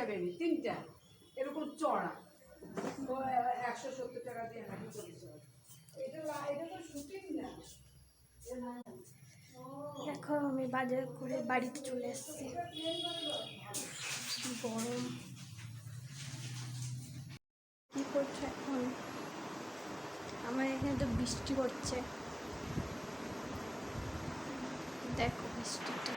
তিনটা বেবি, তিনটা এরকম চড়া, তো 170 টাকা দিয়ে নাকি করেছে। এটা তো শুটিং না। এখন আমি বাজার করে বাড়িতে চলে এসেছি। গরম কি করছে এখন? আমার এখানে তো বৃষ্টি হচ্ছে, দেখো বৃষ্টিটা।